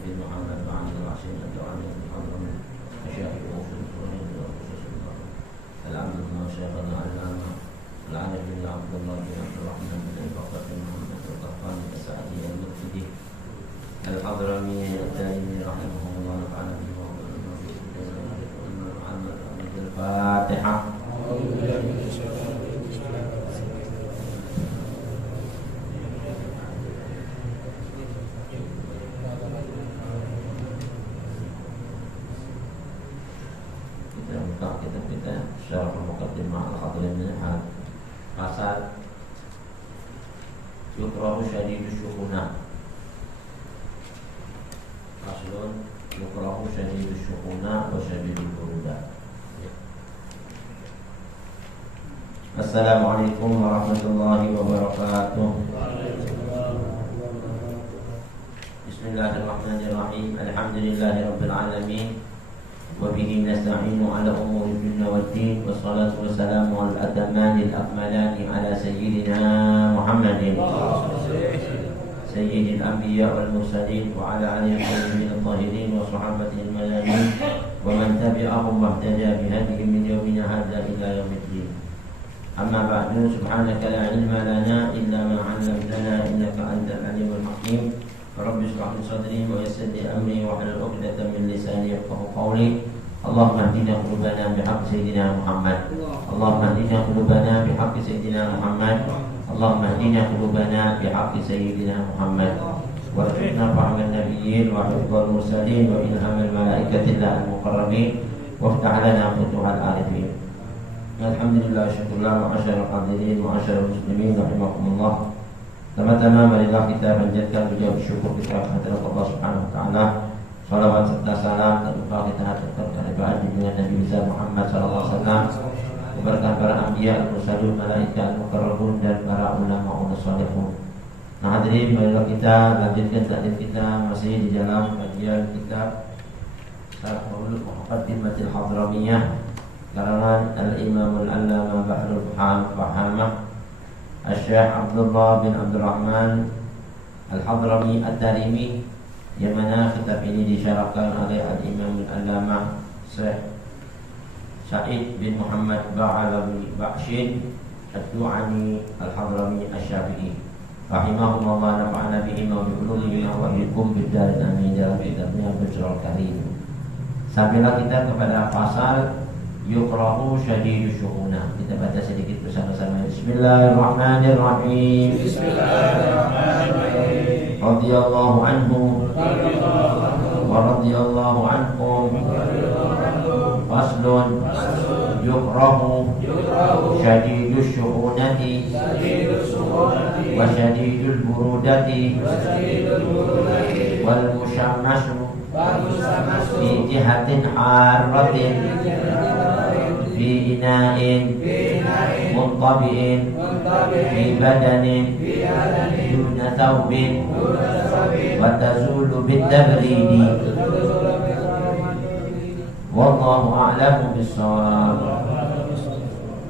bin Muhammad wa ala al-Asin atau ala al-Hadram Asyari wa usul Qur'an wa usul Al-Amdulillah Syekhana Al-Lama Al-Alif bin Abdullah bin Abdul Rahman bin Al-Faqat bin Muhammad Al-Qafan Al-Sa'adi Al-Muqtidi Al-Hadrami Al-Daimi Rahimahullah Al-Fa'ala bin Muhammad Al-Fatihah. Kita syarah muqaddimah al-Hadrim al pasal yukrahu syadidus syuhuna. Faslun yukrahu syadidus syuhuna wa syadidul buruda. Assalamualaikum warahmatullahi wabarakatuh. Bismillahirrahmanirrahim. Alhamdulillahirabbil alamin. وبه نستعين على أمور الدنيا والدين والصلاة والسلام على الأتمان الأكملان على سيدنا محمد سيد الأنبياء والمرسلين وعلى آله الطيبين الطاهرين وصحابته الميامين ومن تبعهم واهتدى بهديهم من يومنا هذا إلى يوم الدين. أما بعد سبحانك لا علم لنا إلا ما علمتنا إنك أنت العليم الحكيم. رب اشرح لي صدري ويسر لي امري واحلل عقدة من لساني يفقهوا قولي. اللهم اهدنا قلوبنا بحق سيدنا محمد. اللهم اهدنا قلوبنا بحق سيدنا محمد. اللهم اهدنا قلوبنا بحق سيدنا محمد. وارزقنا فهم النبيين وحفظ المرسلين والهام الملائكة الله المقربين وافتح لنا فتوح العارفين. الحمد لله شكر الله معاشر الحاضرين معاشر المسلمين رحمكم الله. Pertama-tama marilah kita panjatkan puja syukur kita kepada Allah Subhanahu wa taala. Salawat serta salam terutama kita haturkan kepada junjungan Nabi besar Muhammad sallallahu alaihi wasallam, kepada para anbiya, mursalin, malaikat, mukarrabun dan para ulama salihun. Nah, hadirin, marilah kita lanjutkan taklim kita masih di dalam kajian kitab Syarah Muqaddimatil Hadramiyah karangan Al-Imam Al-Allamah Bahrul Fahamah Syekh Abdullah bin Abdul Rahman Al-Hadrami Ad-Darimi, yang mana kitab ini disyarahkan oleh Al-Imam Al-Allamah Syekh Sa'id bin Muhammad Ba'alawi Ba'shin Ad-Du'ani Al-Hadrami Asy-Syafi'i rahimahumullah, nafa'ana bihim wa bi'uluhim wa bikum bid-darin amin dalam kitabnya Bajrul Karim. Sampailah kita kepada pasal yukrahu syadidus syuhuna. Kita baca sedikit bersama-sama. Bismillahirrahmanirrahim. Bismillahirrahmanirrahim. Radhiyallahu anhu wa radhiyallahu ankum. Faslun yukrahu syadidus syuhunati wa syadidul burudati wal musyammasu fi jihatin harratin في إناء منطبئ في بدن دون ثوب وتزول بالتبريد والله أعلم بالصواب.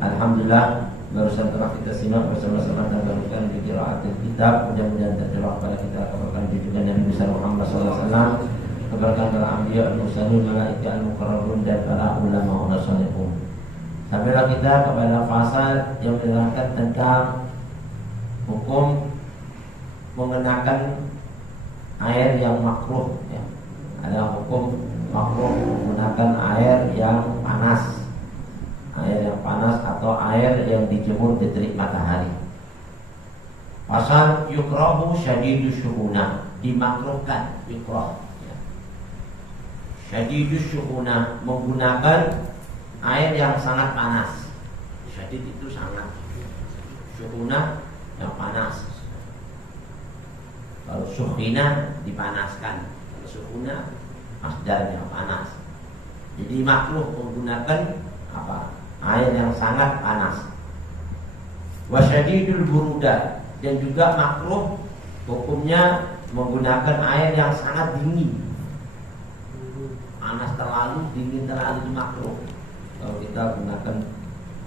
Alhamdulillah, barusan telah kita simak bersama-sama dan barusan di qiraat kitab. Mudah-mudahan tercerah pada kita keberkahan junjungan Nabi besar Muhammad sallallahu alaihi wasallam, keberkahan para anbiya, al-mursalin, malaikat, al-muqarrabun dan para ulama salihun. Sampailah kita kepada pasal yang menerangkan tentang hukum mengenakan air yang makruh, ya. Ada hukum makruh menggunakan air yang panas, atau air yang dijemur di terik matahari. Pasal yukrahu syadidus syuhuna, dimakruhkan yukrah, ya. Syadidus syuhuna, menggunakan air yang sangat panas. Syadid itu sangat, syuhuna yang panas. Kalau syuhina dipanaskan, kalau syuhuna masdar yang panas. Jadi makruh menggunakan air yang sangat panas. Wa syadidul buruda, dan juga makruh hukumnya menggunakan air yang sangat dingin. Panas terlalu, dingin terlalu, itu makruh. Kalau kita gunakan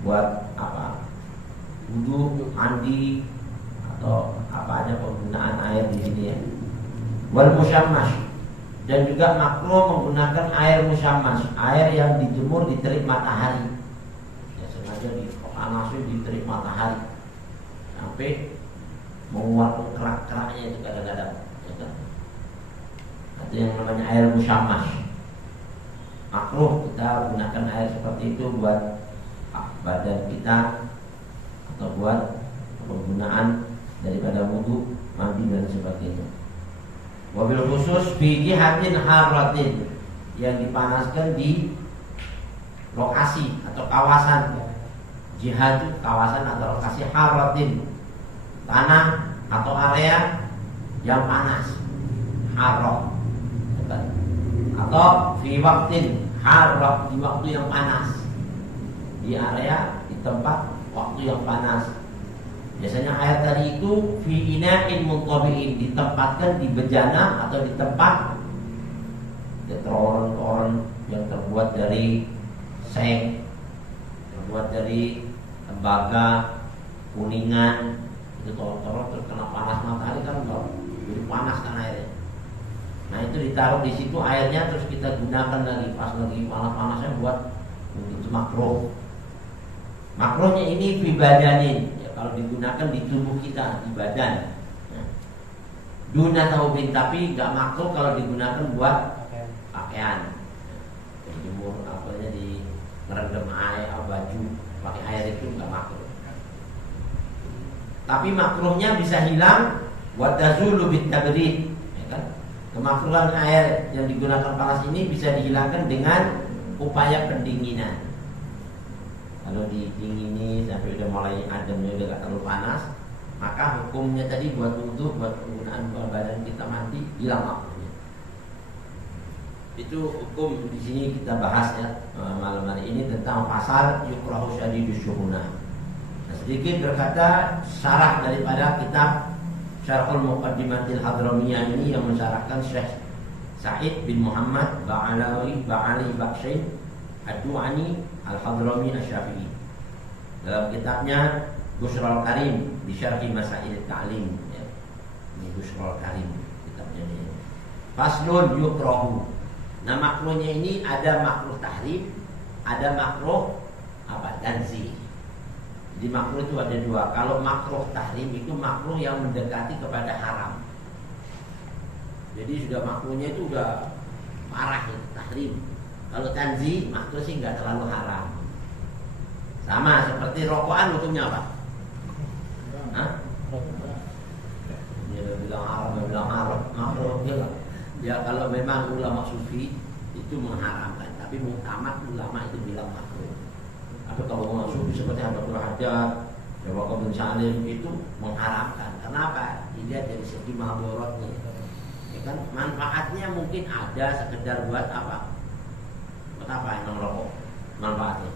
buat wudu, mandi, atau apa aja penggunaan air di sini, ya. Wal musyammash, Dan juga makruh menggunakan air musyammas, air yang dijemur di terik matahari. Ya, sengaja dipanasi di terik matahari sampai mengeluarkan kerak-keraknya itu kadang-kadang. Ya kan? Itu yang namanya air musyammas. Makruh kita gunakan air seperti itu buat badan kita atau buat penggunaan daripada wudu, mandi dan sebagainya. Wabil khusus fi jihatin haratin, yang dipanaskan di lokasi atau kawasan. Jihad itu kawasan atau lokasi, haratin tanah atau area yang panas, harok. Atau fi waktin harok, di waktu yang panas, di area, di tempat waktu yang panas. Biasanya air tadi itu fi ina'in muntabi'in, ditempatkan di bejana atau di tempat toren-toren yang terbuat dari seng, terbuat dari tembaga, kuningan. Itu toren-toren terkena panas matahari kan jadi panas kan airnya. Nah itu ditaruh di situ airnya, terus kita gunakan lagi pas lagi panas-panasnya buat untuk makruh. Makruhnya ini fi badanin, kalau digunakan di tubuh kita, di badan. Duna taubin, tapi nggak makruh kalau digunakan buat pakaian. Jemur apanya di merendam air baju pakai air itu nggak makruh. Tapi makruhnya bisa hilang wa tazulu bit tabrid, ya kan? Kemakruhan air yang digunakan panas ini bisa dihilangkan dengan upaya pendinginan. Kalau didingini sampai udah mulai ademnya, udah gak terlalu panas, maka hukumnya tadi buat wudu, buat penggunaan badan kita mandi, hilang makruhnya. Itu hukum di sini kita bahas ya malam hari ini tentang pasal yukrahu syadidus syuhuna. Nah, sedikit berkata syarah daripada kitab Syarhul Muqaddimatil Hadramiyah ini yang mensyarahkan Syekh Sa'id bin Muhammad Ba'ali Bakshain Ad-Du'ani Al-Hadrami Asy-Syafi'i. Dalam kitabnya Bushrul Karim di Syarhi Masail Ta'lim, ya. Ini Bushrul Karim kitabnya ini. Faslun yukrahu. Nah makruhnya ini ada makruh tahrim, ada makruh tanzih. Jadi makruh itu ada dua. Kalau makruh tahrim itu makruh yang mendekati kepada haram. Jadi sudah makruhnya itu udah parah itu tahrim. Kalau tanzih makruh sih nggak terlalu haram. Sama seperti rokokan, hukumnya apa? Hah? Dia bilang haram, dia bilang haram, makruh juga. Ya kalau memang ulama sufi itu mengharamkan, tapi muktamad ulama itu bilang makruh. Tapi kalau ulama sufi seperti Abdul Haddad, Jawa bin Salim itu mengharamkan. Kenapa? Dilihat dari segi mahdharatnya. Ya kan manfaatnya mungkin ada, sekedar buat apa? Buat apa yang merokok? Manfaatnya?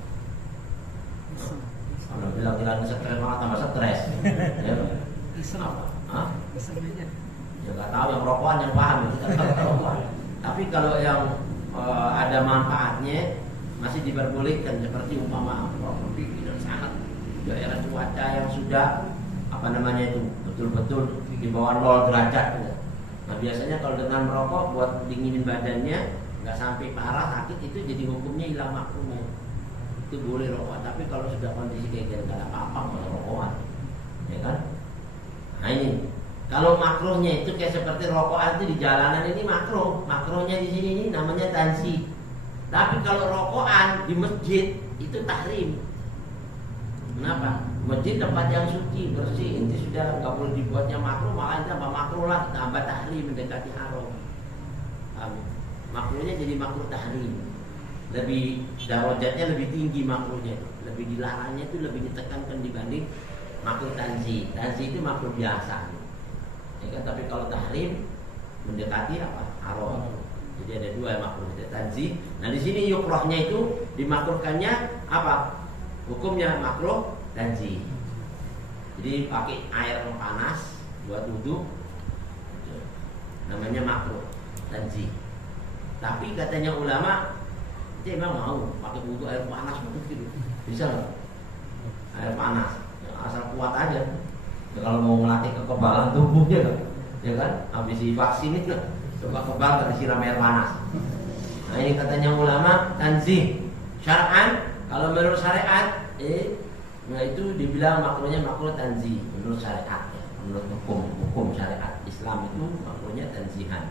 Kalau bilang stres malah tambah stres. Ya. Apa? Hah? Ya nggak tahu, yang rokokan yang paham kita tahu. Tapi kalau yang ada manfaatnya masih diperbolehkan, seperti umpama rokok pipi dan sangat daerah cuaca yang sudah itu betul-betul di bawah 0 derajat. Nah biasanya kalau dengan merokok buat dinginin badannya nggak sampai parah sakit, itu jadi hukumnya hilang makruhnya. Itu boleh rokok, tapi kalau sudah kondisi kayak gini nggak apa-apa kalau rokokan, ya kan? Nah ini kalau makruhnya itu kayak seperti rokokan itu di jalanan, ini makruhnya di sini ini namanya tanzih. Tapi kalau rokokan di masjid itu tahrim. Kenapa? Masjid tempat yang suci, bersih, itu sudah nggak boleh dibuatnya makruh, malah tambah makruh lah, tambah tahrim, mendekati haram. Makruhnya jadi makruh tahrim. Lebih darajatnya lebih tinggi makruhnya, lebih dilarangnya itu lebih ditekankan dibanding makruh tanzih. Tanzih itu makruh biasa. Ya kan? Tapi kalau tahrim mendekati apa? Haram. Jadi ada dua makruh, tanzih. Nah di sini yukrahnya itu dimakruhkannya apa? Hukumnya makruh tanzih. Jadi pakai air panas buat wudu, namanya makruh tanzih. Tapi katanya ulama, dia memang mau pakai wudu air panas begitu, bisa nggak? Air panas, ya, asal kuat aja. Ya, kalau mau melatih kekebalan tubuhnya kan, ya kan? Habis vaksin itu, Suka kebal gak disiram air panas. Nah ini katanya ulama tanzih syar'an. Kalau menurut syariat nah itu dibilang makruhnya makruh tanzih menurut syariat ya. Menurut hukum syariat Islam itu makruhnya tanzihan.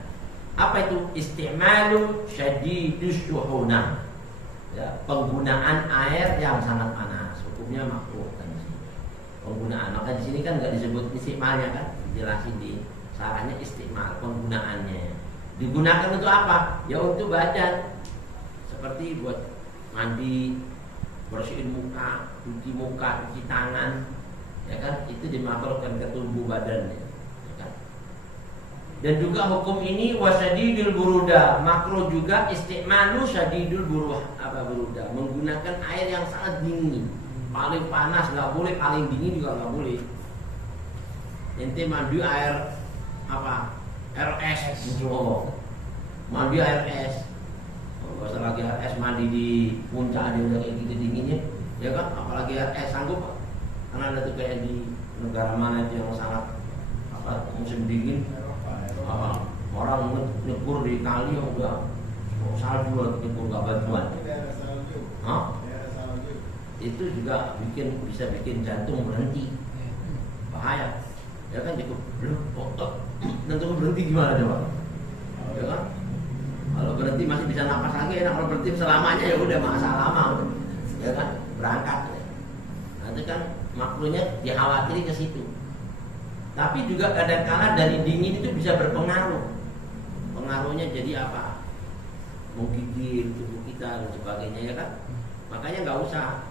Apa itu? Isti'malu syadidus syuhunah, ya, penggunaan air yang sangat panas. Hukumnya makruh tanzih. Penggunaan, maka di sini kan nggak disebut isti'malnya kan, dijelasin di sarahnya isti'mal penggunaannya. Digunakan untuk apa? Ya untuk badan, seperti buat mandi, bersihin muka, cuci tangan, ya kan? Itu dimakruhkan ke tubuh badannya. Dan juga hukum ini wasadidul buruda, makruh juga isti'malu sadidul buruda, menggunakan air yang sangat dingin. Paling panas nggak boleh, paling dingin juga nggak boleh. Ente mandi air apa? RS, mandi air es. Nggak usah lagi air es mandi di puncak ada udah kayak gitu dinginnya, ya kan? Apalagi air es sanggup, karena ada tuh kayak di negara mana itu yang sangat musim dingin. Orang nyekur di kali yang udah salju atau nyekur gak bantuan. Itu juga bisa bikin jantung berhenti, bahaya. Ya kan nyekur, jantung berhenti gimana coba? Ya kan? Kalau berhenti masih bisa napas lagi enak, kalau berhenti selamanya ya udah masa lama, ya kan? Berangkat. Nanti kan makruhnya dikhawatiri ke situ. Tapi juga kadang-kala dari dingin itu bisa berpengaruh. Pengaruhnya jadi apa? Menggigil tubuh kita dan sebagainya, ya kan? Makanya nggak usah.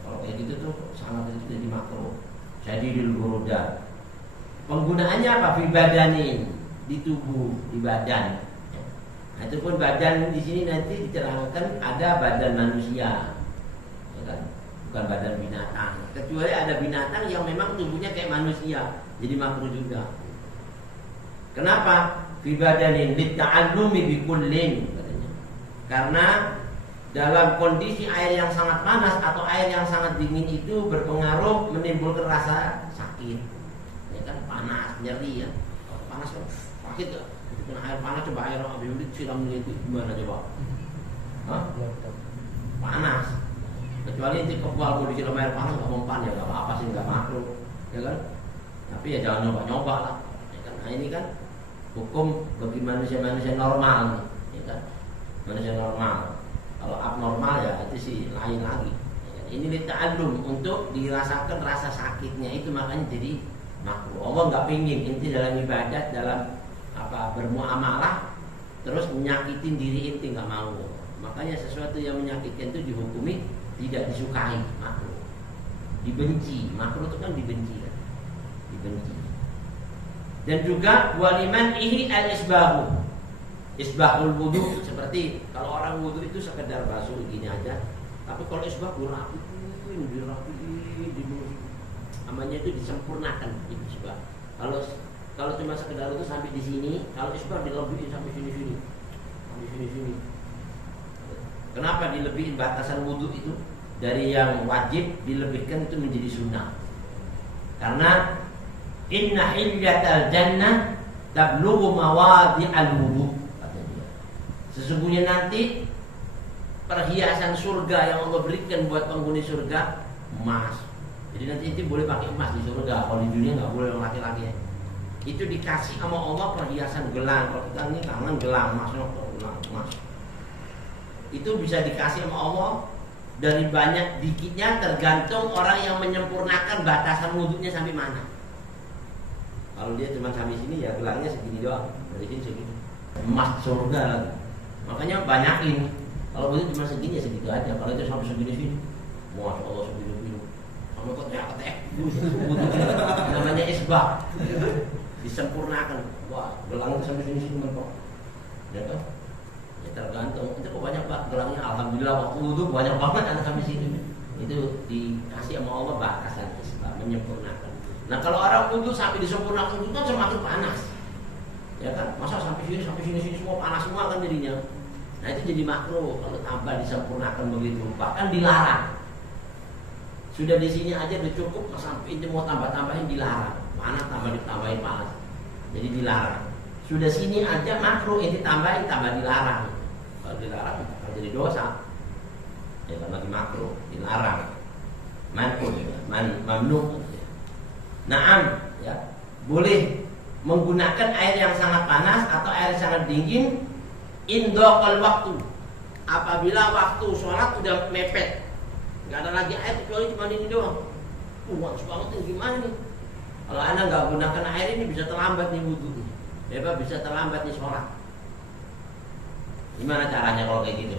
Kalau kayak gitu tuh sangat itu jadi makruh. Jadi di buruda. Penggunaannya apa? Fi badanin, di tubuh, di badan. Nah, itu pun badan di sini nanti diterangkan ada badan manusia, ya kan? Bukan badan binatang. Kecuali ada binatang yang memang tubuhnya kayak manusia, jadi makruh juga. Kenapa? Fi badanin litta'allumi bikullin katanya. Karena dalam kondisi air yang sangat panas atau air yang sangat dingin itu berpengaruh menimbulkan rasa sakit. Ya kan, panas, nyeri ya. Panas kan sakit ya. Kena air panas, coba air habis siram itu gimana coba? Hah? Panas. Kecuali nanti kebal mau disiram air panas nggak mempan ya nggak apa-apa sih, nggak makruh, ya kan? Tapi ya jangan nyoba-nyoba lah, ya kan? Nah ini kan hukum bagi manusia-manusia normal nih, ya kan? Manusia normal. Kalau abnormal ya itu sih lain lagi. Ya kan? Ini lita'allum untuk dirasakan rasa sakitnya itu, makanya jadi makruh. Allah nggak pingin inti dalam ibadat, dalam bermuamalah terus menyakitin diri inti, nggak mau. Makanya sesuatu yang menyakitkan itu dihukumi tidak disukai, makruh. Dibenci, makruh itu kan dibenci kan? Dibenci. Dan juga waliman ihi al-isbahu, isbahul wudu, seperti kalau orang wudu itu sekedar basuh gini aja. Tapi kalau isbah dirapiin, namanya itu disempurnakan itu isbah. Kalau cuma sekedar itu sampai di sini, kalau isbah dilebihin sampai sini. Kenapa dilebihin batasan wudu itu? Dari yang wajib dilebihkan itu menjadi sunnah. Karena inna hilyatal jannah tablughu mawadhi'al wudu, kata dia. Sesungguhnya nanti perhiasan surga yang Allah berikan buat penghuni surga emas. Jadi nanti itu boleh pakai emas di surga. Kalau di dunia nggak boleh yang laki-laki ya. Itu dikasih sama Allah perhiasan gelang. Kalau kita ini kangen gelang emas. Itu bisa dikasih sama Allah dari banyak dikitnya, tergantung orang yang menyempurnakan batasan wudhunya sampai mana. Kalau dia cuma sampai sini ya gelangnya segini doang, dari sini segini. Emas surga lagi. Makanya banyakin. Kalau wudhu cuma segini ya segitu aja. Kalau itu sampai segini sini, masya Allah segini. Sampai ketek. Namanya isbah. Disempurnakan. Wah, gelangnya sampai sini mentok. Ya kan? Ya tergantung. Itu kok banyak banget gelangnya. Alhamdulillah waktu wudhu banyak banget anak sampai sini. Itu dikasih sama Allah batasan isbah, menyempurnakan. Nah kalau orang wudhu sampai disempurnakan itu kan semakin panas, ya kan? Masa sampai sini semua panas semua kan jadinya. Nah itu jadi makruh kalau tambah disempurnakan begitu, bahkan dilarang. Sudah di sini aja udah cukup, sampai itu mau tambah-tambahin dilarang. Panas tambah ditambahin panas, jadi dilarang Sudah sini aja makruh, ini tambah dilarang. Kalau dilarang akan jadi dosa. Ya kan lagi makruh, dilarang. Mamnu. Naam, ya. Boleh menggunakan air yang sangat panas atau air yang sangat dingin indaqal waktu. Apabila waktu sholat sudah mepet, nggak ada lagi air kecuali cuma ini doang. Panas banget ini gimana nih? Kalau anda nggak gunakan air ini bisa terlambat nih wudhu, bisa terlambat nih sholat. Gimana caranya kalau kayak gitu?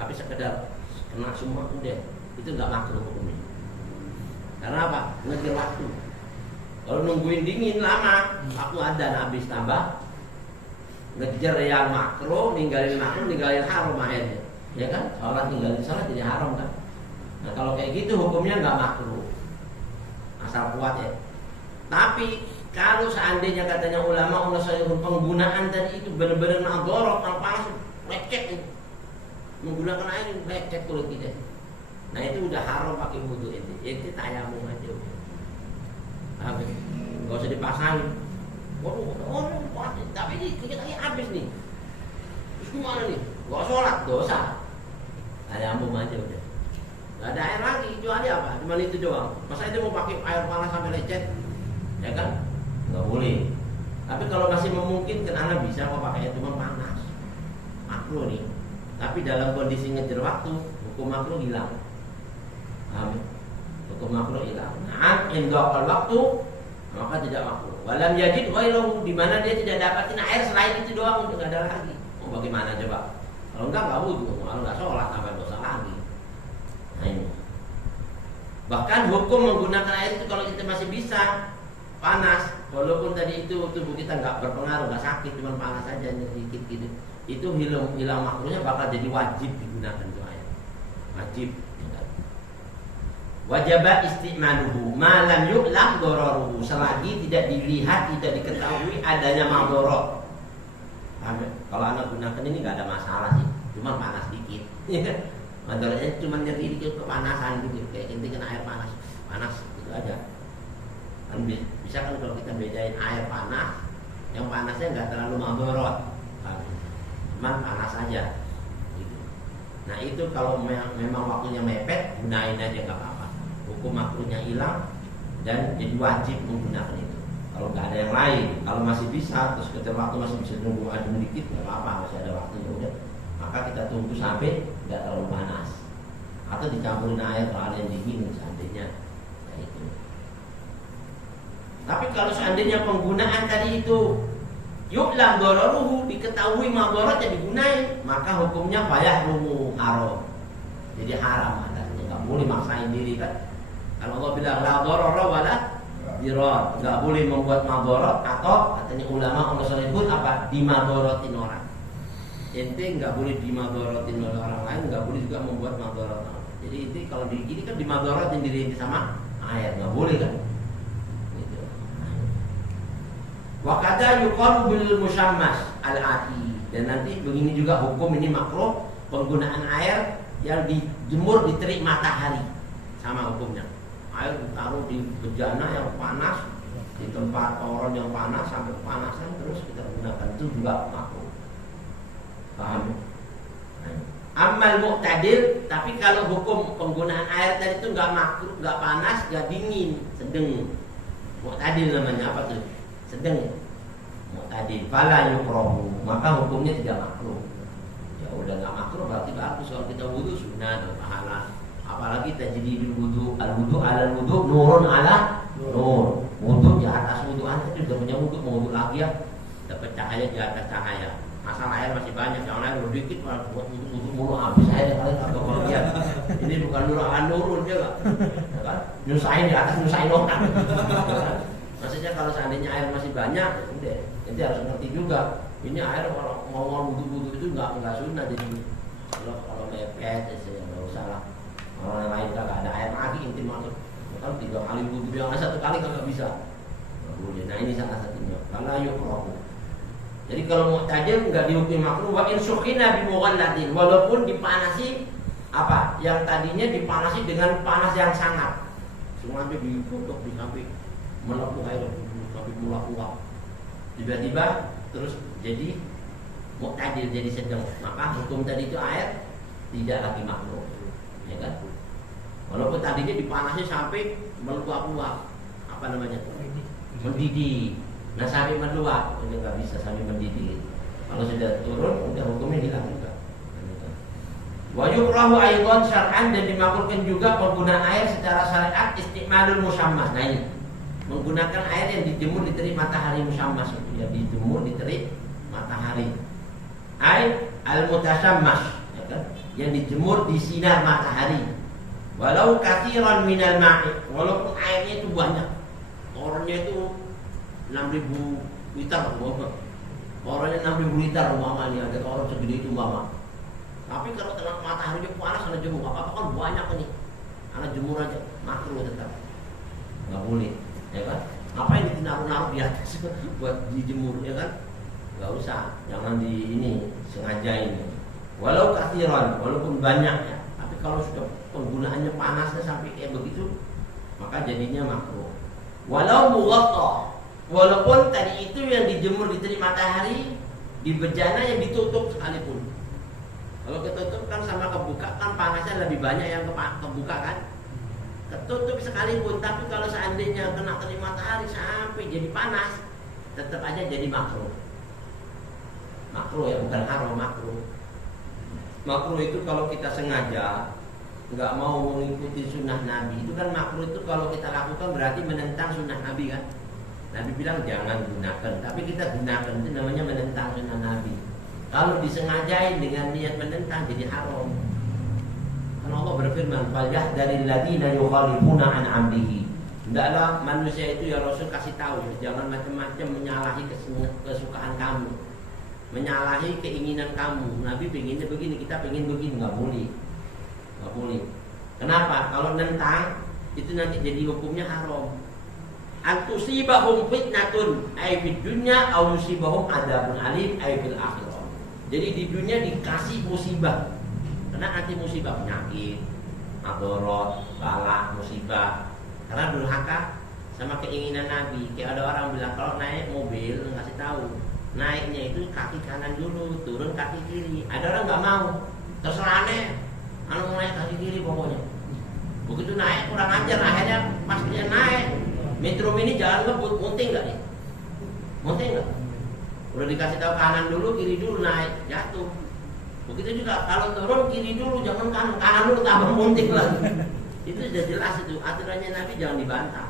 Tapi sekedar kena semua udah, itu nggak makruh hukumnya. Karena apa? Ngejar waktu. Kalau nungguin dingin lama, waktu adzan habis tambah ngejar yang makruh, ninggalin haram akhirnya. Ya kan? Ninggalin sholat jadi haram kan? Nah kalau kayak gitu hukumnya nggak makruh, asal kuat ya. Tapi kalau seandainya katanya ulama penggunaan tadi itu benar-benar madorot, panas, lecet itu. Menggunakan air ini lecet kalau tidak. Nah itu udah haram pakai wudu itu tayamum aja udah. Gak usah dipasangin. Tapi ini kita habis nih. Terus gimana nih? Gak sholat, dosa. Tayamum aja udah. Gak ada air lagi, kecuali apa? Cuma itu doang. Masa itu mau pakai air panas sampai lecet? Ya kan? Gak boleh. Tapi kalau masih memungkinkan, Anda bisa kok pakai cuma panas. Makruh nih. Tapi dalam kondisi ngejar waktu, hukum makruh hilang. Amin. Hukum makruh hilang. Nah, indaqal waktu, maka tidak makruh. Walam yajid ghairuhu, di mana dia tidak dapatin air selain itu doang, untuk enggak ada lagi. Oh, bagaimana coba? Kalau enggak wudu, kalau enggak sholat tambah dosa lagi. Nah ini. Bahkan hukum menggunakan air itu kalau kita masih bisa panas, walaupun tadi itu tubuh kita enggak berpengaruh, enggak sakit, cuma panas aja sedikit gitu. Itu hilang makruhnya bakal jadi wajib digunakan itu air. Wajib. Wajib isti'maluhu ma lam yu'lam dararuhu, selagi tidak dilihat, tidak diketahui adanya madharat. Kalau Anda gunakan ini enggak ada masalah sih, cuma panas dikit. Madaratnya cuma nyeri dikit, kepanasan gitu. Kayak inti kena air panas gitu aja. Kan bisa kan kalau kita bedain air panas, yang panasnya enggak terlalu madharat. Cuma panas aja gitu. Nah itu kalau memang waktunya mepet, gunain aja enggak apa-apa. Hukum makruhnya hilang dan jadi wajib menggunakan itu. Kalau nggak ada yang lain, kalau masih bisa, terus ketika waktu masih bisa nunggu adem dikit, nggak apa-apa, masih ada waktunya udah. Maka kita tunggu sampai nggak terlalu panas, atau dicampurin air kalau ada yang dingin seandainya. Nah itu. Tapi kalau seandainya penggunaan tadi itu yu'lam dararuhu, diketahui madharatnya digunain, maka hukumnya bayahrumu haram. Jadi haram adanya, nggak boleh maksain diri kan. Kalau Allah bilang la darara wala dirar, enggak boleh membuat madharat, atau katanya ulama untuk sebut apa? Dimadharatin orang. Ente enggak boleh dimadharatin oleh orang lain, enggak boleh juga membuat madharat. Jadi itu kalau begini kan dimadharatin diri sama ayat, enggak boleh kan? Gitu. Wa kadza yuqalu bil musyammas al-ati. Dan nanti begini juga hukum ini makruh penggunaan air yang dijemur di terik matahari, sama hukumnya. Air ditaruh di bejana yang panas, di tempat orang yang panas sampai kepanasan, terus kita gunakan, itu juga makruh. Paham? Amal mu'tadil, tapi kalau hukum penggunaan air tadi itu nggak makruh, nggak panas, nggak dingin, sedang. Mu'tadil namanya apa tuh? Sedang. Mu'tadil. Fala yukrahu, maka hukumnya tidak makruh. Ya udah nggak makruh berarti bagus. Kalau kita wudu sunnah dan pahala. Apalagi tajdidul wudu, al-wudu ala wudu, nurun ala nur. Wudu di atas wudu, Anda sudah punya wudu, mau wudu lagi ya, dapat cahaya di atas cahaya. Asal air masih banyak, jangan air sedikit, buat wudu mulu habis air kalian agak bagian. Ini bukan nur ala nurun juga, ya kan? Nyusahin di atas, nyusahin orang. Maksudnya kalau seandainya air masih banyak, ya udah, nanti harus ngerti juga. Ini air kalau mau wudu itu nggak sunnah, jadi kalau mepet, ya nggak usah lah. Orang lain kagak ada air lagi, inti masuk. Kalau 3 kali wudu, yang 1 kali kagak bisa. Nah ini salah satunya. Karena yukrahu. Jadi kalau mu'tadil enggak dihukumi makruh, wa in sukhina bi mughallatin, walaupun dipanasi apa? Yang tadinya dipanasi dengan panas yang sangat. Sampai digodok, sampai melepuh air, sampai melepuh. Tiba-tiba terus jadi mu'tadil, jadi sedang, maka hukum tadi itu air tidak lagi makruh, ya kan? Walaupun tadinya dipanasi sampai meluap-luap, apa namanya? Mendidih. Nah sampai meluap, ini nggak bisa sampai mendidih. Kalau sudah turun, udah hukumnya hilang juga. Wa yukrahu aidan syar'an, dan dimakruhkan juga penggunaan air secara syariat istimalul musammas. Nah ini menggunakan air yang dijemur di terik matahari musammas, itu ya, dijemur di terik matahari. Air al-mutasammas, ya kan? Yang dijemur di sinar matahari. Walau katsiran minal ma'i, walaupun airnya itu banyak. Orangnya itu 6.000 liter, orangnya 6.000 liter umpamanya, ada orang segede itu umpama. Tapi kalau tengah mataharinya panas, anak jemur, apa-apa kan banyak nih, anak jemur aja, makruh tetap, nggak boleh, ya kan? Ngapain ditaruh-naruh di atas buat dijemur, ya kan? Nggak usah, jangan di ini sengajain. Walau katsiran, walaupun banyak ya, tapi kalau sudah penggunaannya panasnya sampai kayak begitu, maka jadinya makruh. Walau mughatta, walaupun tadi itu yang dijemur di terik matahari di bejana yang ditutup sekalipun. Kalau ketutup kan sama kebuka kan panasnya lebih banyak yang kebuka kan. Ketutup sekalipun, tapi kalau seandainya kena terik matahari sampai jadi panas, tetap aja jadi makruh. Makruh ya, bukan haram, makruh. Makruh itu kalau kita sengaja nggak mau mengikuti sunnah Nabi, itu kan makruh. Itu kalau kita lakukan berarti menentang sunnah Nabi kan. Nabi bilang jangan gunakan, tapi kita gunakan, itu namanya menentang sunnah Nabi. Kalau disengajain dengan niat menentang jadi haram. Karena Allah berfirman, "Falyahdharil ladzina yukhalifuna an amrihi." Hendaklah manusia itu ya Rasul kasih tahu, jangan macam-macam menyalahi kesukaan kamu, menyalahi keinginan kamu. Nabi pengennya begini, kita pengen begini, nggak boleh. Nggak boleh. Kenapa? Kalau nentang itu nanti jadi hukumnya haram. Antusibahum fitnatun ay fid dunya aw yusibahum adzabun alim ay fil akhirah. Jadi di dunia dikasih musibah. Karena nanti musibah penyakit, madorot, bala, musibah. Karena durhaka sama keinginan Nabi. Kayak ada orang bilang kalau naik mobil ngasih tahu, naiknya itu kaki kanan dulu, turun kaki kiri. Ada orang nggak mau, terserah aneh. Anu naik kaki kiri pokoknya. Begitu naik kurang ajar, akhirnya pas dia naik Metro Mini jalan ngebut, munting nggak nih? Munting nggak? Udah dikasih tahu kanan dulu, kiri dulu, naik jatuh. Begitu juga kalau turun kiri dulu, jangan kanan dulu tambah munting lagi. Itu sudah jelas itu aturannya Nabi, jangan dibantah.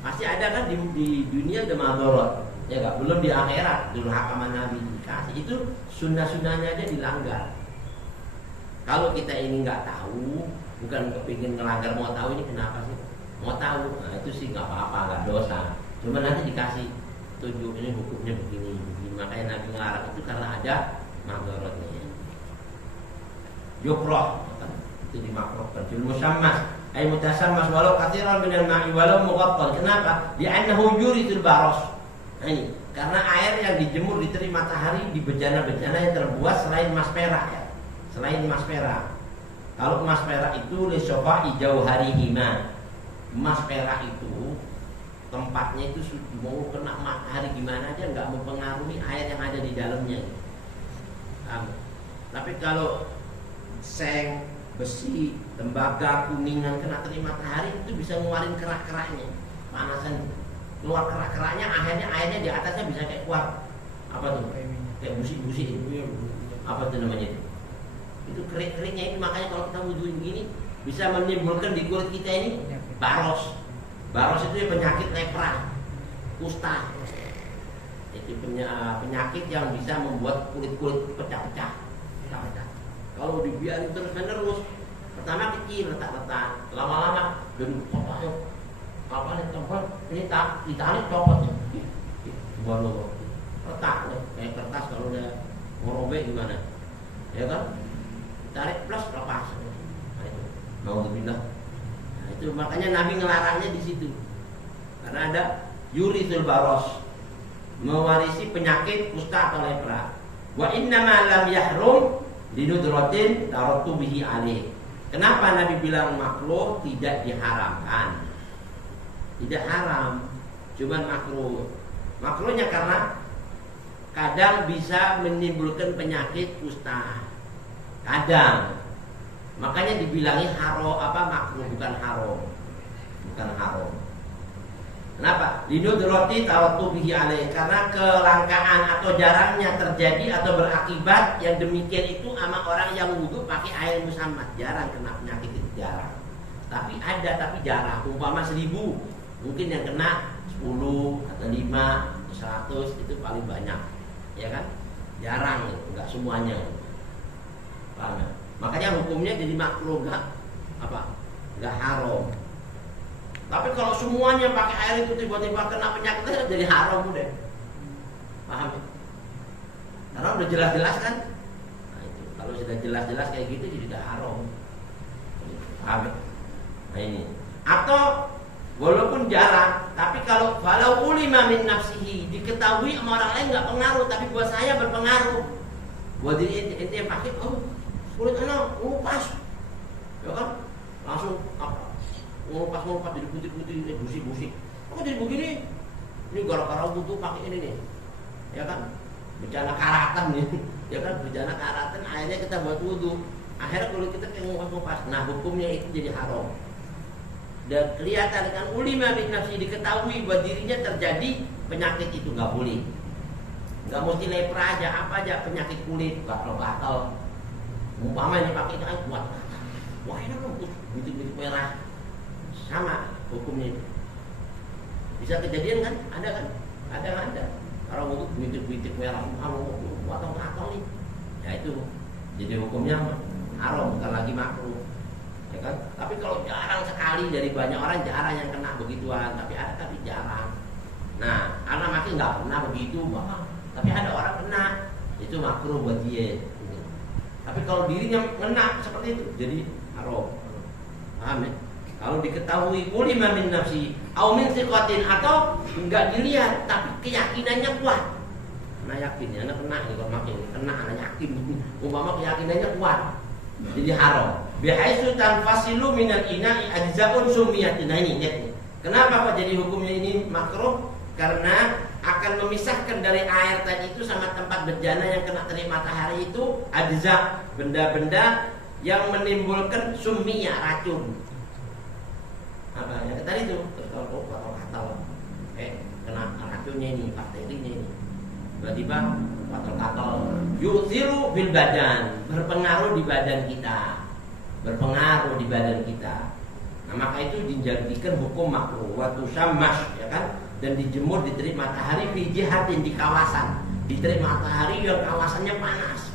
Pasti ada kan di dunia ada madorot, ya nggak? Belum di akhirat dulu hakaman Nabi dikasih. Itu sunnah-sunnahnya aja dilanggar. Kalau kita ini nggak tahu, bukan kepingin ngelanggar, mau tahu ini kenapa sih? Mau tahu, nah itu sih nggak apa-apa, nggak dosa. Cuma nanti dikasih tunjuk ini hukumnya begini. Makanya Nabi ngelarang itu karena ada madorotnya. Yukroh, itu dimakruhkan. Fil musammas, ay mutasammas walau katsiran minal ma'i walau mughattal. Kenapa? Li'annahu yuritul baros. Nah ini, karena air yang dijemur di terik matahari di bejana-bejana yang terbuat selain emas perak ya. Selain emas perak. Kalau emas perak itu lisofa'i jauharihima. Emas perak itu tempatnya itu mau kena matahari gimana aja nggak mempengaruhi air yang ada di dalamnya. Tapi kalau seng, besi, tembaga, kuningan kena terik matahari itu bisa ngeluarin kerak-keraknya, panasan keluar kerak-keraknya, airnya di atasnya bisa kayak keluar apa tuh? Kayak busi-busi itu. Apa tuh namanya itu? Itu kerik-keriknya itu, makanya kalau kita wuduin gini bisa menimbulkan di kulit kita ini baros. Baros itu ya penyakit lepra, kusta. Itu penyakit yang bisa membuat kulit-kulit pecah-pecah. Kalau dibiarin terus-menerus, pertama kecil, retak-retak, lama-lama jadi kotaknya apa nih tempat ini ditarik copotnya, baru retak nih, kayak kertas kalau udah merobek gimana, ya kan? Tarik plus lepas. Nah itu, naudzubillah. Nah itu makanya Nabi ngelarangnya di situ, karena ada yurisul baros, mewarisi penyakit kusta atau lepra. Wa inna ma lam yahrum linudratin tarattu bihi alaih. Kenapa Nabi bilang makruh? Tidak diharamkan, tidak haram, cuman makruh. Makruhnya karena kadang bisa menimbulkan penyakit kusta. Kadang. Makanya dibilangi makruh, bukan haram. Bukan haram. Kenapa? Linudrati tawattu bihi alaih, karena kelangkaan atau jarangnya terjadi atau berakibat yang demikian itu sama orang yang wudu pakai air musammat. Jarang kena penyakit itu, jarang. Tapi ada, tapi jarang. Umpama 1000, mungkin yang kena 10 atau 5 atau 100 itu paling banyak. Ya kan? Jarang, enggak semuanya. Paham ya? Makanya hukumnya jadi makruh, enggak haram. Tapi kalau semuanya pakai air itu tiba-tiba kena penyakitnya jadi haram udah. Paham ya? Karena udah jelas-jelas kan? Nah itu, kalau sudah jelas-jelas kayak gitu jadi tidak haram. Paham ya? Nah ini. Atau walaupun jarang, tapi kalau falau ulima min nafsihi, diketahui sama orang lain nggak pengaruh, tapi buat saya berpengaruh. Buat diri ente yang pakai, kulit anak ngupas, ya kan? Langsung ngupas jadi putih-putih, busi-busi. Kok jadi begini? Ini gara-gara butuh pakai ini nih, ya kan? Bencana karatan nih, ya kan? Bencana karatan, akhirnya kita buat wudu. Akhirnya kulit kita kayak ngupas-ngupas. Nah hukumnya itu jadi haram. Dan kelihatan dengan ulima min nafsi, diketahui buat dirinya terjadi penyakit itu nggak boleh. Nggak mesti lepra aja, apa aja penyakit kulit, gatal-gatal. Umpama ini pakai itu kuat. Wah ini kan bintik-bintik merah. Sama hukumnya itu. Bisa kejadian kan? Ada kan? Ada. Kalau untuk bintik-bintik merah, gatal-gatal nih. Ya itu. Jadi hukumnya haram, bukan lagi makruh. Ya kan? Tapi kalau jarang sekali, dari banyak orang jarang yang kena begituan, tapi ada, tapi jarang. Nah, anak makin nggak pernah begitu, tapi ada orang kena, itu makruh buat dia. Tapi kalau dirinya kena seperti itu, jadi haram. Paham ya? Kalau diketahui ulima min nafsi, au min thiqatin, atau nggak dilihat, tapi keyakinannya kuat. Anak yakin, anak kena nih kalau makin kena, anak yakin. Umpama keyakinannya kuat, jadi haram. Bihaitsu tanfasilu minal ina'i ajza'un summiyatin. Nah ini lihat nih. Kenapa Pak jadi hukumnya ini makruh? Karena akan memisahkan dari air tadi itu sama tempat bejana yang kena terik matahari itu ajza, benda-benda yang menimbulkan summiyah, racun. Apa yang tadi itu? Katal. Kena racunnya ini, bakterinya ini. Tiba-tiba katal-katal yuziru bil badan, berpengaruh di badan kita. Nah maka itu dijadikan hukum makruh. Waktu syammas, ya kan? Dan dijemur di terik matahari fi jihatin, di kawasan, di terik matahari yang kawasannya panas.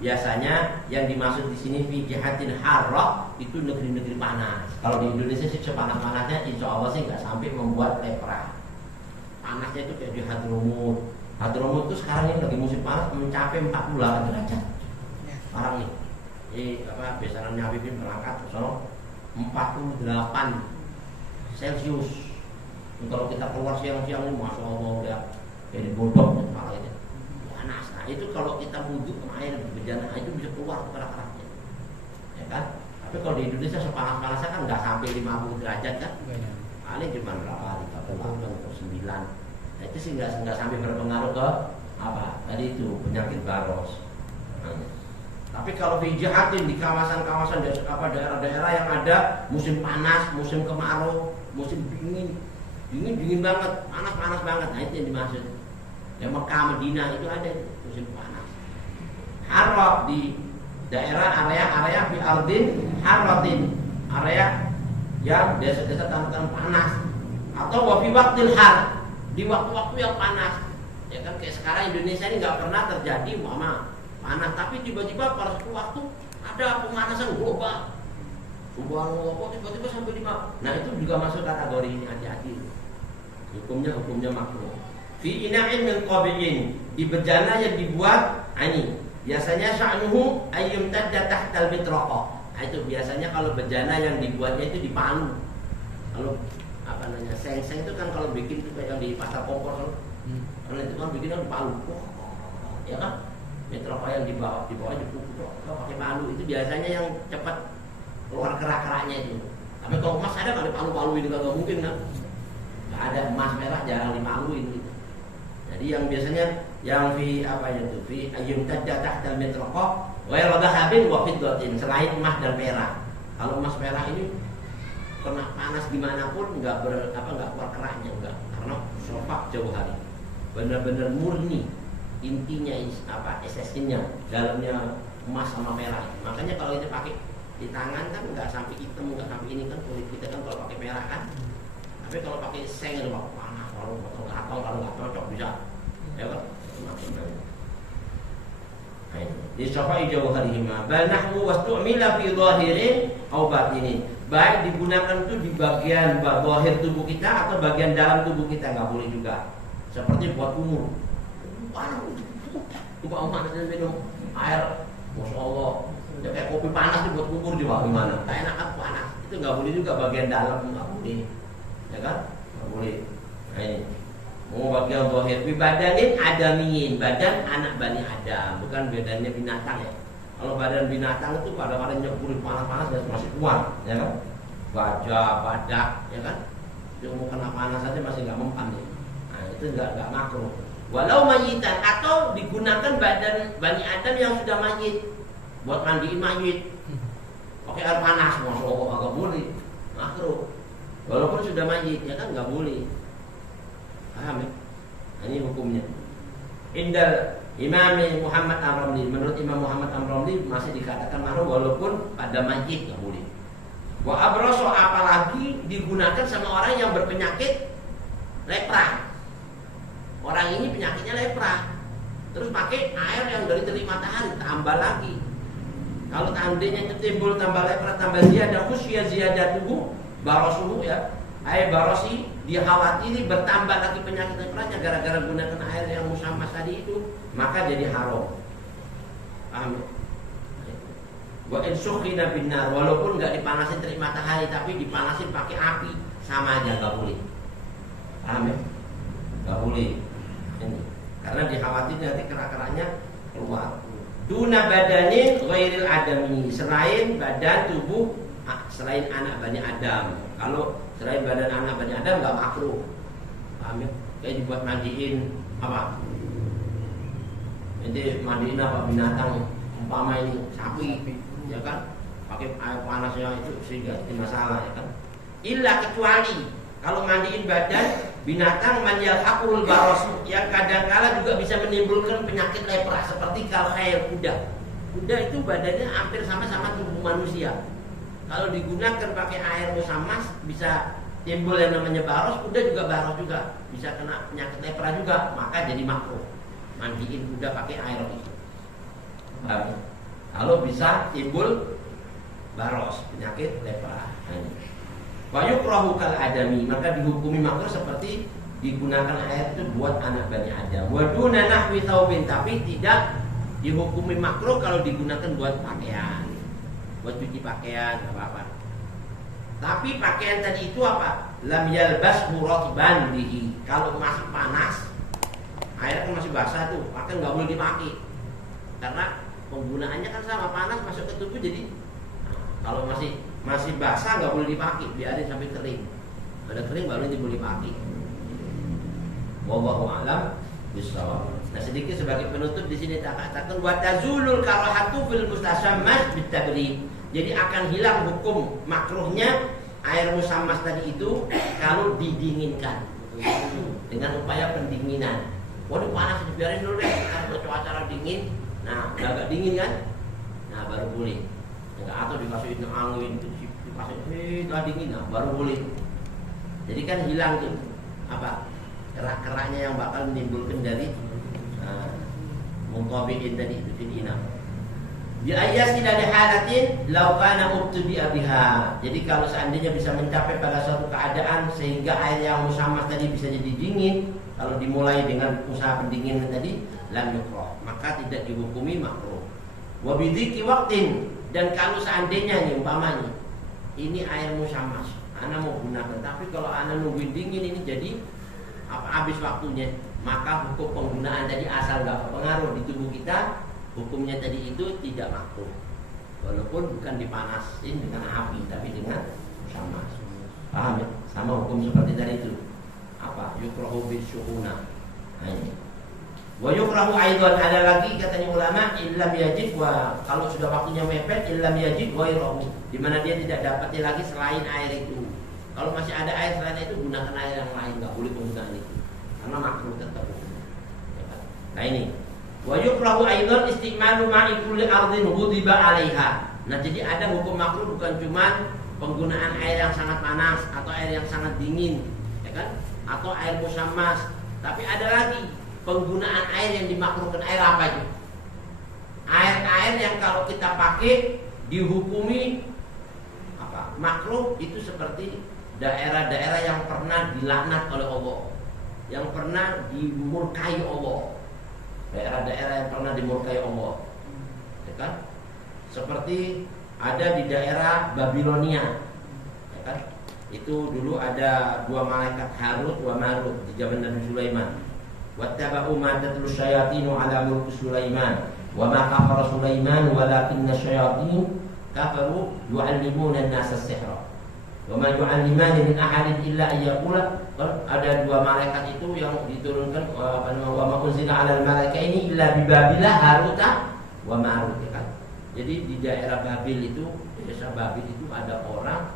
Biasanya yang dimaksud di sini fi jihatin harrah itu negeri-negeri panas. Kalau di Indonesia sih sepanas-panasnya, insya Allah sih nggak sampai membuat lepra. Panasnya itu kayak di Hadramut. Hadramut itu sekarang ini lagi musim panas mencapai 48 derajat. Sekarang nih. Besarannya Habibin berangkat ke sana 48 Celcius. Kalau kita keluar siang-siang ini, masya Allah ya, jadi bodoh malah itu panas. Nah itu kalau kita wudu air bejana itu bisa keluar kerak-keraknya, ya kan? Tapi kalau di Indonesia sepanas-panasnya kan nggak sampai 50 derajat kan? Paling cuma berapa, 48 atau 9. Nah, itu sih nggak sampai berpengaruh ke apa? Tadi itu penyakit baros. Tapi kalau di jahatin, di kawasan-kawasan daerah-daerah yang ada musim panas, musim kemarau, musim dingin banget, panas banget, nah itu yang dimaksud. Yang Mekah, Madinah itu ada musim panas. Harrah di area fi ardin harratin, area yang desa-desa tanah panas. Atau wa fi waqtil har, di waktu-waktu yang panas. Ya kan kayak sekarang Indonesia ini nggak pernah terjadi panas, tapi tiba-tiba pada suatu waktu ada pemanasan global. Subhanallah, tiba-tiba sampai 5. Nah itu juga masuk kategori ini, hati-hati. Hukumnya makruh. Fi ina'in min qabi'in, di bejana yang dibuat ini. Biasanya sya'nuhu ayyum tadda tahtal bitraqah. Nah itu biasanya kalau bejana yang dibuatnya itu di Palu. Kalau seng-seng itu kan kalau bikin itu kayak yang di pasar kompor kan. Karena itu kan bikinnya di Palu. Ya kan? Metropa yang di bawah dipukul pakai palu, itu biasanya yang cepat keluar kerak-keraknya itu. Tapi kalau emas ada kali palu-palu ini nggak mungkin kan? Nggak ada, emas merah jarang dipaluin gitu. Jadi yang biasanya yang fi apa itu fi ayun tadda tahta al-mitraqah wa radhahabin wa fiddatin, selain emas dan perak. Kalau emas perak ini kena panas dimanapun nggak keluar keraknya, enggak, karena sopak jauh hari, benar-benar murni intinya esensinya dalamnya emas sama perak. Makanya kalau kita pakai di tangan kan nggak sampai hitam, nggak sampai ini kan kulit kita kan kalau pakai perak kan. Tapi kalau pakai seng itu panas, kalau nggak cocok bisa, ya kan? Di sofa jauh hari hima, banahmu wastu'mila fi zahirin au batinin. Baik digunakan itu di bagian zahir tubuh kita atau bagian dalam tubuh kita, nggak boleh juga. Seperti buat kumur. Coba panas dan minum air, masya Allah. Ya kayak kopi panas dibuat kumur juga gimana? Tak enak kan panas. Itu nggak boleh juga bagian dalam, nggak boleh, ya kan? Nggak boleh. Nah ini. Mau bagian zahir bi badanin adamiyin, badan anak Bani Adam, bukan badannya binatang ya. Kalau badan binatang itu pada nyekurin panas-panas masih kuat, ya kan? Baja, badak, ya kan? Dia mau kena panas saja masih nggak mempan ya. Nah itu nggak makruh. Walau mayitan, atau digunakan badan Bani Adam yang sudah mayit buat mandiin mayit, pakai air panas, masya Allah agak boleh, makruh. Walaupun sudah mayit, ya kan nggak boleh. Paham ya? Nah, ini hukumnya. Indal Imam Muhammad Amramli, menurut Imam Muhammad Amramli masih dikatakan makruh walaupun pada mayit nggak boleh. Wa abraso, apalagi digunakan sama orang yang berpenyakit lepra. Orang ini penyakitnya lepra, terus pakai air yang dari terik matahari, tambah lagi. Kalau tandanya timbul tambah lepra, tambah ziyadah khusyya ziyadatuhu barosuhu ya, air barosi, dia khawatiri bertambah lagi penyakit lepranya gara-gara gunakan air yang musammas tadi itu, maka jadi haram. Paham ya? Wa in sukhina binnar, walaupun enggak dipanasin terik matahari tapi dipanasin pakai api, sama aja enggak boleh. Paham ya? Enggak boleh. Ini. Karena dikhawatir nanti kerak-keraknya keluar. Duna badanin ghairil adami, selain badan tubuh selain anak Bani Adam. Kalau selain badan anak Bani Adam enggak makruh. Paham ya? Kayak dibuat mandiin apa? Nanti mandiin apa binatang, umpama ini sapi, ya kan? Pakai air panasnya itu sehingga tidak masalah, ya kan? Illa kecuali kalau mandiin badan binatang manjal akul baros yang kadang-kala juga bisa menimbulkan penyakit lepra seperti kalkhair kuda. Kuda itu badannya hampir sama-sama tubuh manusia. Kalau digunakan pakai air musammas bisa timbul yang namanya baros, kuda juga baros juga, bisa kena penyakit lepra juga, maka jadi makruh mandiin kuda pakai air itu. Kalau bisa timbul baros, penyakit lepra. Wa yukrahu kal adami, maka dihukumi makruh seperti digunakan air itu buat anak Bani Adam. Wa duna nahwi tsaubin, tapi tidak dihukumi makruh kalau digunakan buat pakaian, buat cuci pakaian, enggak apa-apa. Tapi pakaian tadi itu apa? Lam yalbas muratban bihi. Kalau masih panas, air kan masih basah tuh, pakaian enggak boleh dipakai. Karena penggunaannya kan sama, panas masuk ke tubuh jadi kalau masih basah nggak boleh dipakai, biarin sampai kering. Ada kering baru boleh dipakai. Wallahu a'lam bishawab. Nah sedikit sebagai penutup di sini tak katakan wa tazulul karahatu fil mustasammas bitabrid. Jadi akan hilang hukum makruhnya air musammas tadi itu kalau didinginkan dengan upaya pendinginan. Waduh panas, dibiarin dulu deh karena cuaca dingin. Nah udah agak dingin kan, nah baru boleh. Atau dikasih angin, dikasih dingin, nah baru boleh. Jadi kan hilang tuh apa kerak-keraknya yang bakal menimbulkan dari mungkabiin tadi itu fitnah. Bi ayat tidak ada halatin laukana ubtubi biha. Jadi kalau seandainya bisa mencapai pada suatu keadaan sehingga air yang musammas tadi bisa jadi dingin, kalau dimulai dengan usaha pendinginan tadi lam yukrah, maka tidak dihukumi makruh. Wa bidziki waqtin, dan kalau seandainya nih umpamanya ini air musammas, ana mau gunakan, tapi kalau ana nungguin dingin ini jadi habis waktunya, maka hukum penggunaan tadi asal nggak berpengaruh di tubuh kita, hukumnya tadi itu tidak makruh, walaupun bukan dipanasin dengan api, tapi dengan musammas. Paham ya? Sama hukum seperti tadi itu apa? Yukrahu bisyuhuna. Nah ini. Wa yukrahu aidan, ada lagi katanya ulama, illam yajid, wa kalau sudah waktunya mepet, illam yajid ghairahu, di mana dia tidak dapati lagi selain air itu. Kalau masih ada air selain itu, gunakan air yang lain, enggak boleh penggunaan itu. Karena makruh tetap. Ya kan? Nah ini. Wa yukrahu aidan istimalu ma'i kulli ardin ghudiba 'alaiha. Nah, jadi ada hukum makruh bukan cuma penggunaan air yang sangat panas atau air yang sangat dingin, ya kan? Atau air musammas, tapi ada lagi penggunaan air yang dimakruhkan. Air apa itu? Air-air yang kalau kita pakai dihukumi apa? Makruh itu seperti daerah-daerah yang pernah dilaknat oleh Allah, yang pernah dimurkai Allah. Daerah-daerah yang pernah dimurkai Allah, ya kan? Seperti ada di daerah Babilonia, ya kan? Itu dulu ada dua malaikat Harut wa Marut di zaman Nabi Sulaiman. Wattaba'u ma tatlu syayatinu ala mulki Sulaiman wa ma kafara Sulaiman walakinna syayatin kafaru yu'allimuna an-nasa as-sihra wa ma yu'allimani min ahadin illa an yaqula. Ada dua malaikat itu yang diturunkan, wa ma unzila 'alal malaikaini illa bi Babila Haruta wa Marut, ya kan? Jadi di daerah Babil itu, desa Babil itu ada orang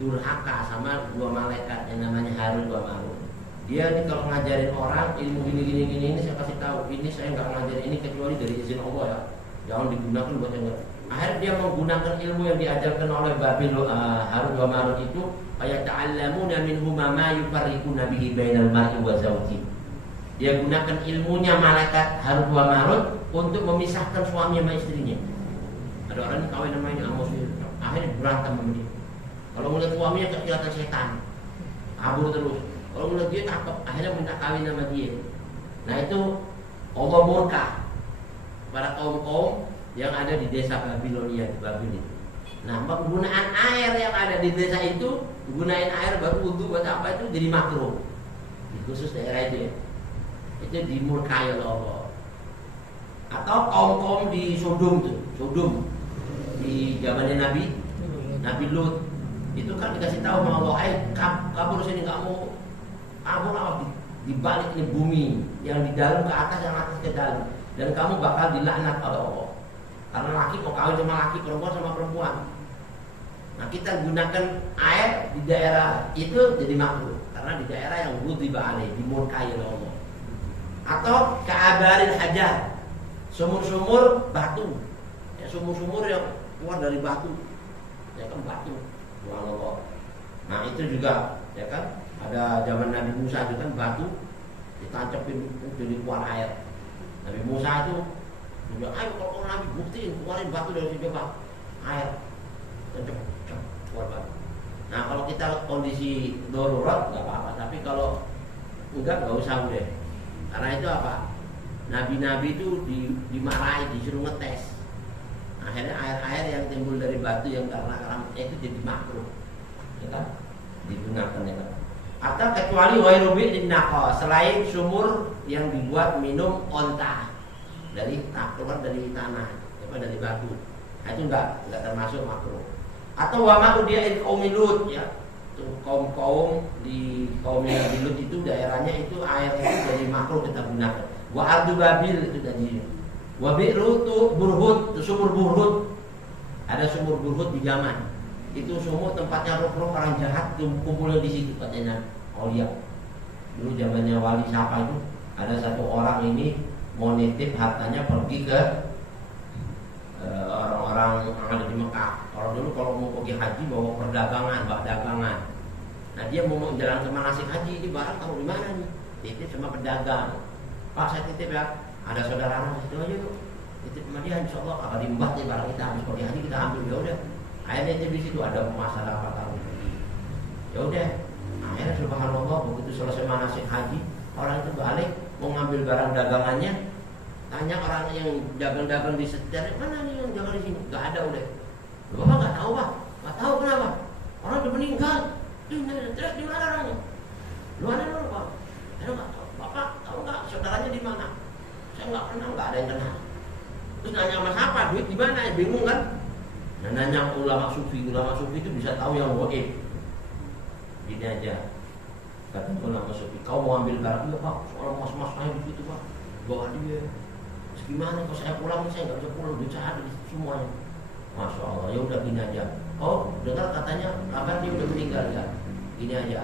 durhaka sama dua malaikat yang namanya Harut wa Marut. Dia ini kalau ngajarin orang ilmu gini ini saya kasih tahu, ini saya nggak ngajarin ini kecuali dari izin Allah ya. Jangan digunakan buat yang lain. Akhirnya dia menggunakan ilmu yang diajarkan oleh Babil Harut wa Marut itu, ayat ta'allamuna minhuma ma yufarriquna bihi bainal mar'i wa zawji. Dia gunakan ilmunya malaikat Harut wa Marut untuk memisahkan suami sama istrinya. Ada orang ini kawin sama ini Muslim, akhirnya berantem sama dia. Kalau melihat suaminya kelihatan setan, kabur terus. Kalau melihat dia cakep, akhirnya minta kawin sama dia. Nah itu Allah murka pada kaum-kaum yang ada di desa Babilonia, di Babil itu. Nah, penggunaan air yang ada di desa itu, gunain air baru wudhu buat apa itu jadi makruh. Di khusus daerah itu ya. Itu dimurkai oleh Allah. Atau kaum-kaum di Sodom tuh, Sodom di zamannya Nabi Lut. Itu kan dikasih tahu sama Allah, kabur sini, nggak mau kabur apa? Di balik ini bumi, yang di dalam ke atas, yang atas ke dalam, dan kamu bakal dilaknat oleh Allah. Karena laki mau kawin sama laki, perempuan sama perempuan. Nah kita gunakan air di daerah itu jadi makruh, karena di daerah yang ghadiba alaih, dimurkai oleh Allah. Atau ka'abaril hajar, sumur-sumur batu, ya, sumur-sumur yang keluar dari batu, ya kan batu. Allah. Nah itu juga, ya kan, ada zaman Nabi Musa itu kan batu ditancapin jadi keluar air. Nabi Musa itu juga, ayo kalau orang Nabi buktiin keluarin batu dari sini, coba air, tancap keluar batu. Nah kalau kita kondisi darurat nggak apa-apa, tapi kalau enggak usah deh. Karena itu apa? Nabi-nabi itu dimarahi, disuruh ngetes. Akhirnya air-air yang timbul dari batu yang karena itu jadi makruh, ya kan? Digunakan, ya kan? Atau kecuali ghairu bi'in naqa, selain sumur yang dibuat minum onta dari keluar dari tanah, apa dari batu. Nah, itu enggak termasuk makruh. Atau wa ma udia'il qaumi Lut, ya. Tuh kaum-kaum di kaum Nabi Lut itu daerahnya itu air itu jadi makruh kita gunakan. Wa ardu Babil itu tadi. Wa bi'ru tu Burhud, sumur Burhud. Ada sumur Burhud di Yaman. Itu sumur tempatnya roh-roh orang jahat kumpulnya di situ katanya Aulia. Dulu zamannya Wali siapa itu, ada satu orang ini mau nitip hartanya pergi ke orang-orang yang ada di Mekah. Orang dulu kalau mau pergi haji bawa perdagangan, bawa dagangan. Nah dia mau menjalankan manasik haji, ini barang taruh di mana nih? Titip sama pedagang. Pak saya titip ya. Ada saudara anak situ aja tuh, titip sama dia, insya Allah kalau diembat nih barang kita habis pergi haji kita ambil, ya udah. Akhirnya di situ ada masalah apa tahu lagi. Ya udah. Akhirnya subhanallah begitu selesai manasik haji, orang itu balik mau ngambil barang dagangannya, tanya orang yang dagang-dagang di sekitar, mana nih yang dagang di sini? Gak ada udah. Bapak nggak tahu Pak, nggak tahu kenapa? Orang udah meninggal. Terus di mana orangnya? Lu mana dulu Pak? Saya nggak tahu. Bapak tahu nggak saudaranya di mana? Saya nggak kenal, nggak ada yang kenal. Terus nanya sama siapa? Duit di mana? Bingung kan? Nah, nanya ulama sufi itu bisa tahu yang gaib. Gini aja, kata ulama sufi, kau mau ambil barang? Iya Pak, soal mas-mas aja di situ Pak. bawa dia. Terus gimana kalau saya pulang, saya nggak bisa pulang, duit saya ada di situ semuanya. Masya Allah, ya udah gini aja. Oh, dengar katanya kabar dia udah meninggal ya. Gini aja.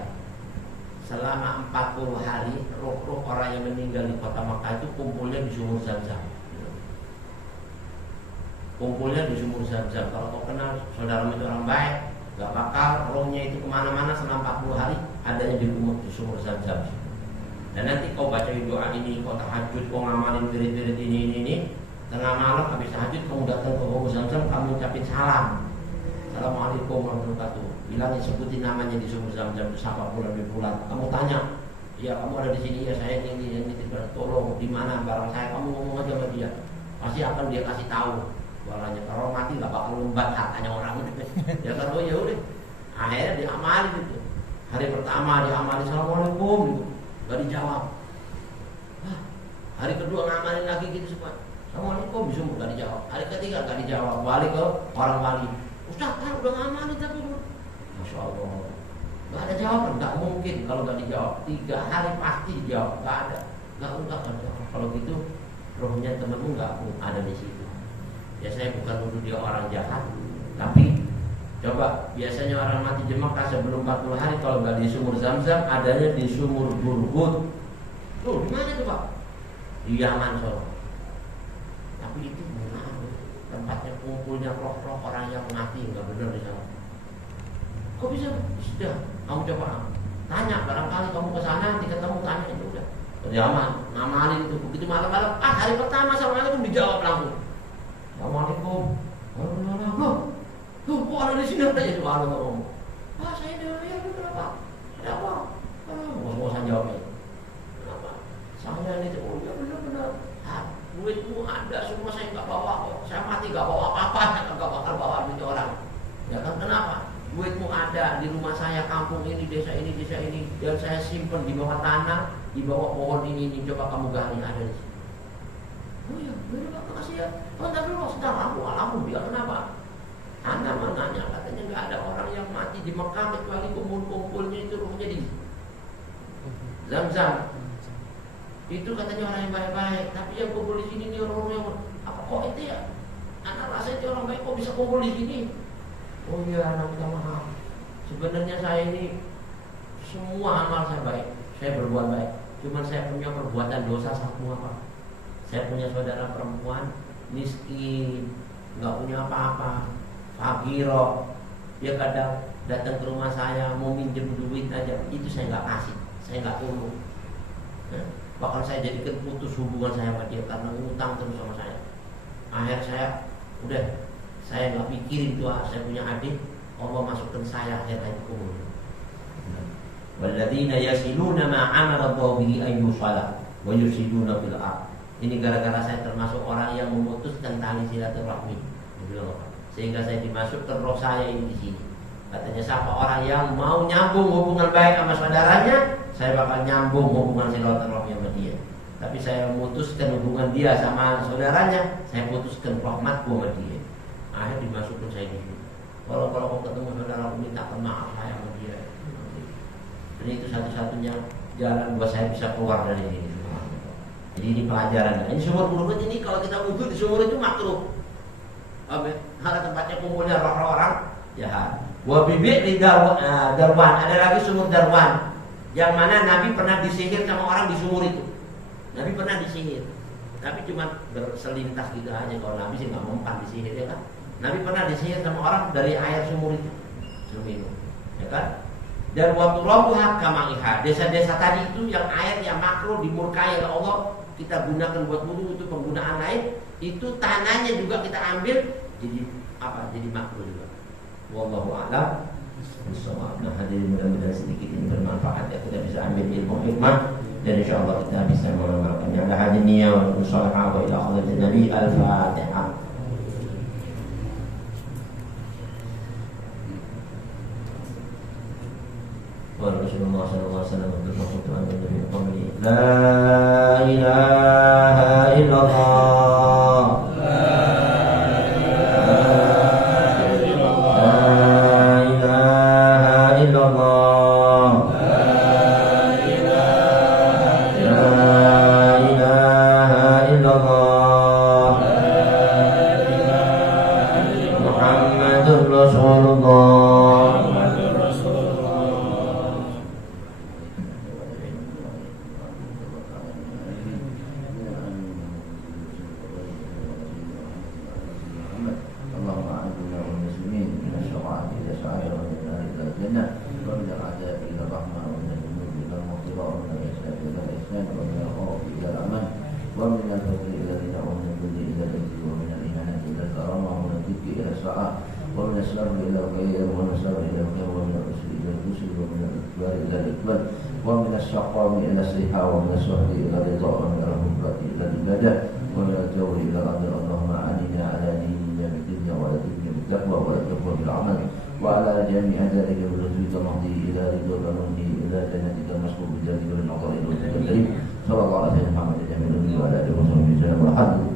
Selama 40 hari roh-roh orang yang meninggal di kota Makkah itu kumpulnya di sumur Zam-Zam. Kumpulnya di sumur Zam-Zam. Kalau kau kenal saudara itu orang baik, gak bakal rohnya itu kemana-mana selama 40 hari adanya di sumur Zam-Zam. Dan nanti kau baca doa ini, kau tahajud, kau ngamalin wirid-wirid ini. Tengah malam habis tahajud kamu datang ke sumur Zam-Zam, kamu ucapin salam. Assalamualaikum warahmatullahi wabarakatuh. Bilangin, sebutin namanya di sumur Zam-Zam, siapa bulan. Kamu tanya, ya kamu ada di sini ya, saya ini tolong di mana barang saya. Kamu ngomong aja sama dia, pasti akan dia kasih tahu barangnya. Kalau mati nggak bakal lembat katanya orang. Ya kan, oh ya udah. Akhirnya diamalin itu. Hari pertama diamalin assalamualaikum, gitu. Gak dijawab. Hari kedua ngamalin lagi gitu semua. Assalamualaikum, di sumur gak dijawab. Hari ketiga gak dijawab. Balik ke orang Bali. Ustaz, kan udah ngamalin tapi belum. Masya Allah, gak ada jawaban, gak mungkin kalau gak dijawab. 3 hari pasti dijawab, gak ada. Gak ada. Kalau gitu rohnya temenmu gak ada di situ. Ya saya bukan nuduh dia orang jahat, tapi coba biasanya orang mati di Mekah sebelum 40 hari kalau gak di sumur Zam-Zam, adanya di sumur Burhud. Tuh, di mana tuh Pak? Di Yaman sono. Tapi itu benar, tempatnya kumpulnya roh-roh orang yang mati, nggak benar di sana. Kok bisa? Sudah, kamu coba tanya, barangkali kamu ke sana nanti ketemu, tanya itu udah. Yaman, ngamalin itu. Begitu malam-malam, hari pertama assalamualaikum dijawab langsung. Assalamualaikum. Loh, kok ada di sini aja tuh kalau ngomong. Saya ada ya, kenapa? Ada apa? Ngomong jawabnya. Kenapa? Saya ini tuh, oh ya benar-benar. Duitmu ada, semua saya nggak bawa kok. Saya mati nggak bawa apa-apa, saya nggak bakal bawa duit orang. Ya kan, kenapa? Duitmu ada di rumah saya, kampung ini, desa ini, dan saya simpen di bawah tanah, di bawah pohon ini. Coba kamu gali, ada di sini. Oh iya, benar Pak, makasih ya. Bentar dulu, sedang alamu dia kenapa? Anda mananya katanya nggak ada orang yang mati di Mekah kecuali kumpul-kumpulnya itu ruhnya di Zam-Zam. Itu katanya orang yang baik-baik, tapi yang kumpul di sini nih orang yang apa kok itu ya? Anak rasa itu orang baik kok bisa kumpul di sini? Oh iya, anak minta maaf. Sebenarnya saya ini semua amal saya baik, saya berbuat baik. Cuman saya punya perbuatan dosa satu apa? Saya punya saudara perempuan miskin, nggak punya apa-apa, fakiro. Dia kadang datang ke rumah saya mau minjem duit aja, itu saya nggak kasih, saya nggak tolong. Bahkan saya jadikan putus hubungan saya sama dia karena ngutang terus sama saya. Akhirnya saya udah, saya nggak pikirin tuh, saya punya adik, Allah masukkan saya akhirnya itu kubur. Walladzina yasiluna ma amara Allahu bihi an yusala wa yusiduna fil ardh. Ini gara-gara saya termasuk orang yang memutuskan tali silaturahmi, sehingga saya dimasukkan roh saya ini di sini. Katanya siapa orang yang mau nyambung hubungan baik sama saudaranya, saya bakal nyambung hubungan silaturahmi sama dia. Tapi saya memutuskan hubungan dia sama saudaranya, saya putuskan rahmatku sama dia. Akhirnya dimasukkan saya di sini. Kalau mau ketemu saudara, minta maaf saya sama dia. Dan itu satu-satunya jalan buat saya bisa keluar dari ini. Jadi ini pelajaran. Ini sumur Burhud ini kalau kita wudhu di sumur itu makruh. Karena tempatnya kumpulnya roh-roh orang jahat. Wabibik di Darwan. Ada lagi sumur Darwan, yang mana Nabi pernah disihir sama orang di sumur itu. Nabi pernah disihir, tapi cuma berselintas gitu aja. Kalau Nabi sih nggak mempan disihir, ya kan? Nabi pernah disihir sama orang dari air sumur itu, ya kan? Dan waktu robuhat kamaiha, desa-desa tadi itu yang air yang makruh dimurkai oleh Allah, kita gunakan buat wudhu itu penggunaan lain, itu tanahnya juga kita ambil jadi apa? Jadi makruh juga. Wallahu a'lam. Nah, hadirin, mudah-mudahan sedikit ini bermanfaat ya, kita bisa ambil ilmu hikmah dan insyaallah kita bisa mengamalkannya. Ala hadin niyya wa sallallahu wa ila hadratin Nabi al-Fatihah. Wa Rasulullah sallallahu alaihi wasallam bermaksud Tuhan dan Nabi Muhammad. La ilaha illallah. La ilaha الساعة ومن الشر إلى الخير ومن الشر إلى الخير ومن الرشد إلى الرشد ومن الإكبار إلى الإكبار ومن الشقام إلى الصحة ومن الشر إلى الرضا ومن الغفرة إلى العبادة ومن الجور إلى القدر اللهم أعننا على ديننا بالدنيا ولا دنيا بالتقوى ولا تقوى بالعمل وعلى جميع ذلك برزقك المهدي إلى رضاك المهدي إلى جنتك المشكور بذلك والنظر إلى وجهك الكريم صلى الله عليه وسلم محمد وعلى آله وصحبه وسلم والحمد